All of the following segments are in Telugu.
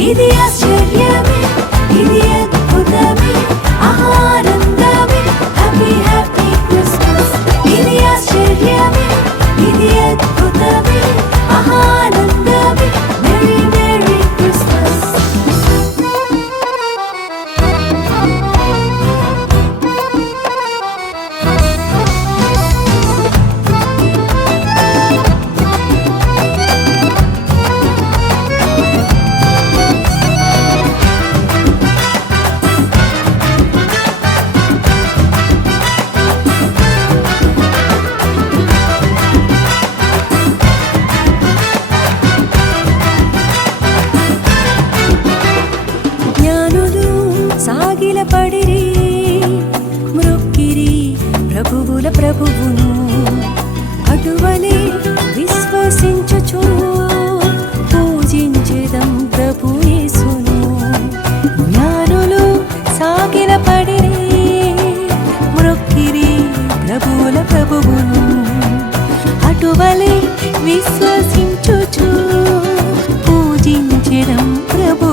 idi yaşı ಬಾಗಿಲ పడిరి మృక్కిరి ప్రభువుల ప్రభువును. అటువలే విశ్వసించు పూజించదం ప్రభు విశ్వసించు మృక్కిరి ప్రభువుల ప్రభువును. అటువలే పూజించడం ప్రభు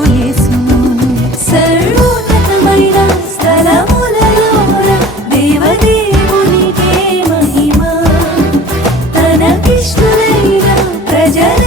సర్వ దేవదేవునికే మహిమ. తన కృష్ణులైన ప్రజల